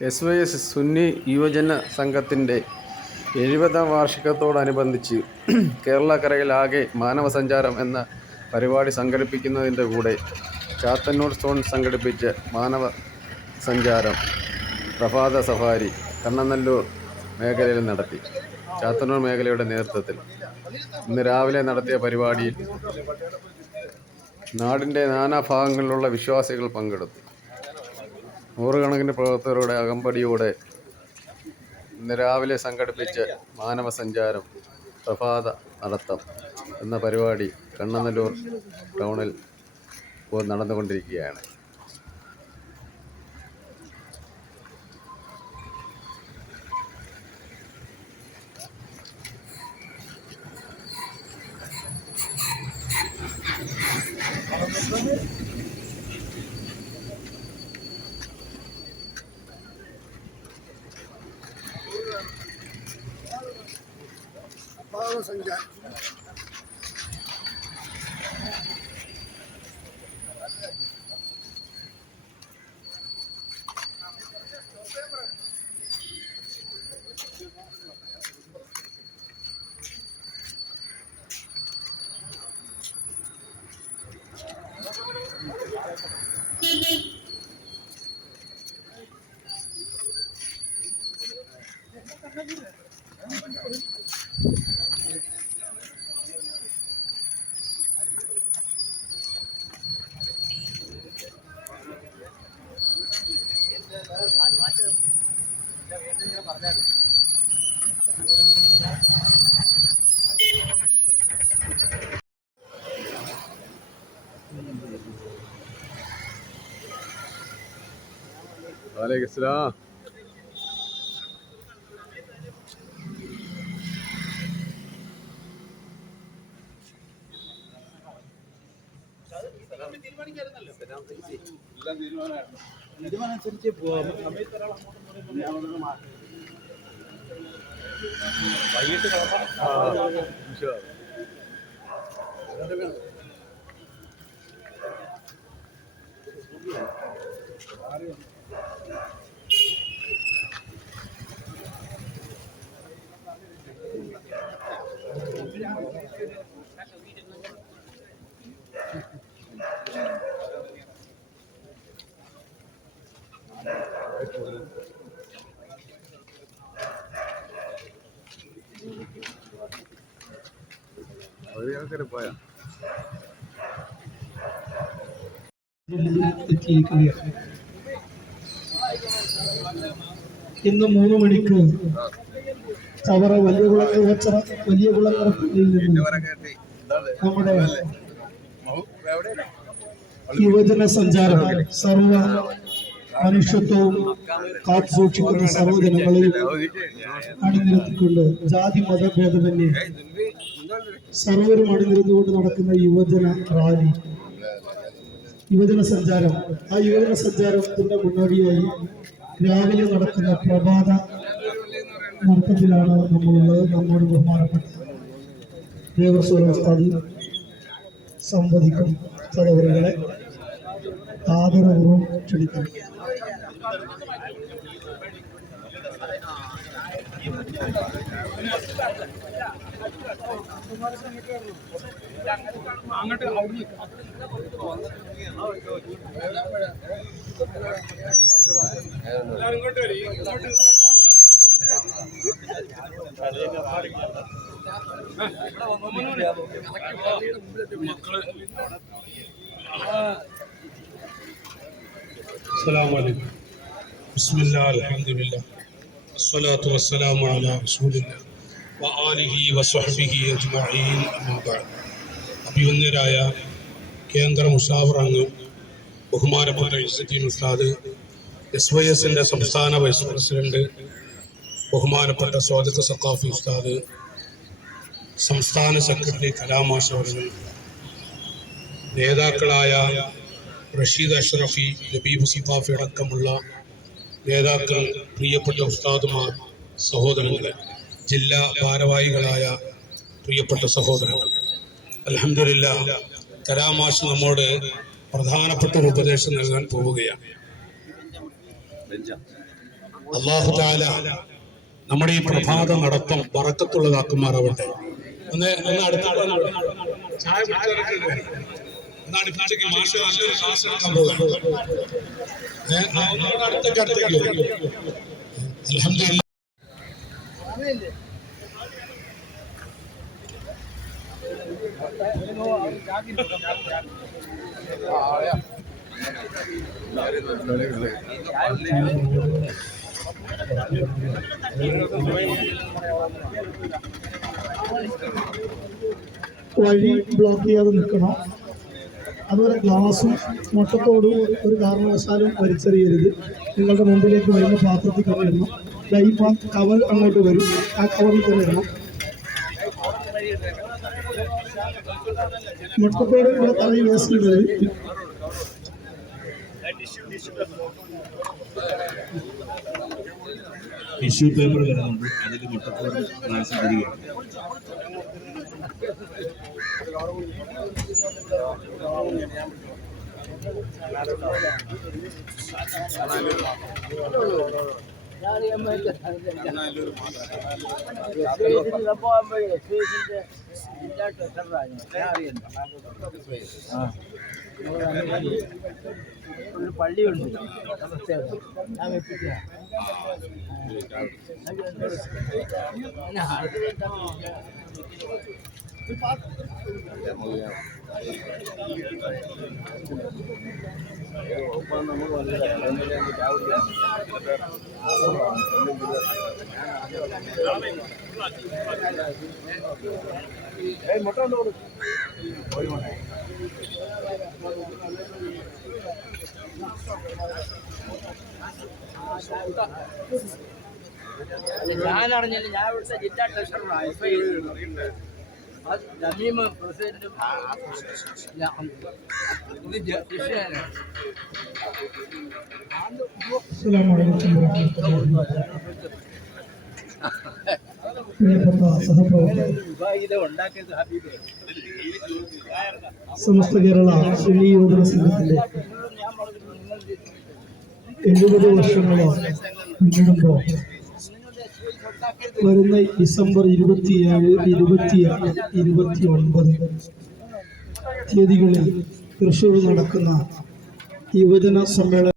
S Y S Sunni യുവജന സംഘത്തിന്റെ എഴുപതാം വാർഷികത്തോടനുബന്ധിച്ച് കേരളക്കരയിലാകെ മാനവസഞ്ചാരം എന്ന പരിപാടി സംഘടിപ്പിക്കുന്നതിന്റെ കൂടെ ചാത്തന്നൂർ സോൺ സംഘടിപ്പിച്ച മാനവ സഞ്ചാരം പ്രഭാത സഫാരി കണ്ണനല്ലൂർ മേഖലയിൽ നടത്തി. ചാത്തന്നൂർ മേഖലയുടെ നേതൃത്വത്തിൽ ഇന്ന് രാവിലെ നടത്തിയ പരിപാടിയിൽ നാടിന്റെ നാനാഭാഗങ്ങളിലുള്ള വിശ്വാസികൾ പങ്കെടുത്തു. നൂറുകണക്കിന് പ്രവർത്തകരുടെ അകമ്പടിയോടെ ഇന്ന് രാവിലെ സംഘടിപ്പിച്ച് മാനവ സഞ്ചാരം പ്രഭാത നടത്തം എന്ന പരിപാടി കണ്ണനല്ലൂർ ടൗണിൽ ഇപ്പോൾ നടന്നുകൊണ്ടിരിക്കുകയാണ് വാലേക്കും അസ്സലാം തീരുമാനമനുസരിച്ച് പോവാം വൈകിട്ട് ഒരു ആൾക്കാരെ പോയാ ഇന്ന് മൂന്ന് മണിക്ക് ചവറ വലിയ ഓച്ചറ വലിയ പള്ളിയിൽ നമ്മുടെ യുവജന സഞ്ചാരം സർവ മനുഷ്യത്വവും കാത്തു സൂക്ഷിക്കുന്ന സർവജനങ്ങളെയും അണിനിരത്തിക്കൊണ്ട് ജാതി മതഭേദമന്യേ സർവരും അണിനിരന്നുകൊണ്ട് നടക്കുന്ന യുവജന റാലി. യുവജന സഞ്ചാരം. ആ യുവജന സഞ്ചാരത്തിന്റെ മുന്നോടിയായി രാവിലെ നടക്കുന്ന പ്രഭാത നൃത്തത്തിലാണ് നമ്മളുള്ളത് നമ്മോട് ബഹുമാനപ്പെട്ട ദേവസ്വരവസ്ഥാതി സംവദിക്കും തലവറുകളെ ആദരപൂർവം ക്ഷണിക്കുന്നു. السلام عليكم بسم الله الحمد لله الصلاة والسلام على رسول الله وآله وصحبه أجمعين أما بعد അഭിവന്യരായ കേന്ദ്ര മുഷാവർ അംഗം ബഹുമാനപ്പെട്ട ഇസദ്ദീൻ ഉസ്താദ് എസ് വൈ എസിന്റെ സംസ്ഥാന വൈസ് പ്രസിഡന്റ് ബഹുമാനപ്പെട്ട സ്വാതന്ത്ര്യ സക്കാഫി ഉസ്താദ് സംസ്ഥാന സെക്രട്ടറി കലാമാഷ നേതാക്കളായ റഷീദ് അഷ്റഫി നബീബ് സിഫാഫി അടക്കമുള്ള നേതാക്കൾ പ്രിയപ്പെട്ട ഉസ്താദുമാർ സഹോദരങ്ങൾ ജില്ലാ ഭാരവാഹികളായ പ്രിയപ്പെട്ട സഹോദരങ്ങൾ. അലഹമില്ല കലാമാഷ് നമ്മോട് പ്രധാനപ്പെട്ട ഒരു ഉപദേശം നൽകാൻ പോവുകയാണ്. അള്ളാഹു താല നമ്മുടെ ഈ പ്രഭാത നടത്തം വറക്കത്തുള്ളതാക്കുമാറാവട്ടെ. ഒന്ന് ഒന്ന് അടുത്ത മാഷ് നല്ലൊരു ക്ലാസ് എടുക്കാൻ അടുത്തേക്ക് അടുത്തേക്ക് അലഹമില്ല വഴി ബ്ലോക്ക് ചെയ്യാതെ നിൽക്കണം. അതുപോലെ ഗ്ലാസും മുട്ടത്തോടും ഒരു കാരണവശാലും വലിച്ചെറിയരുത്. നിങ്ങളുടെ മുമ്പിലേക്ക് വരുന്ന പാത്രത്തിൽ തന്നെ ഇടണം. ഈ കവർ അങ്ങോട്ട് വരും. ആ കവറിൽ തന്നെ ഇടണം. മുട്ടത്തോട് ഇവിടെ തലയിൽ വേസ്റ്റ് ഇടരുത്. ടിഷ്യൂ പേപ്പർ വരുന്നുണ്ട്. അതിൽ മുട്ടത്തോട് ഗ്ലാസ് തിരികെ ഒരു പള്ളിയുണ്ട്. നമസ്തേ ഞാൻ വെപ്പിച്ച ഞാൻ അറിഞ്ഞില്ല ഞാൻ ഇവിടുത്തെ ജില്ലാ ട്രഷററാണ് ഇപ്പൊ ജമീം പ്രസിഡന്റും വിഭാഗീയത ഉണ്ടാക്കിയത് ഹബീബ് സമസ്ത കേരള സുന്നി യുവജന സംഘത്തിന്റെ എഴുപത് വർഷങ്ങളോ പിന്നിടുമ്പോൾ വരുന്ന ഡിസംബർ ഇരുപത്തിയേഴ് ഇരുപത്തിയെട്ട് ഇരുപത്തി ഒൻപത് തീയതികളിൽ തൃശ്ശൂർ നടക്കുന്ന യുവജന സമ്മേളനം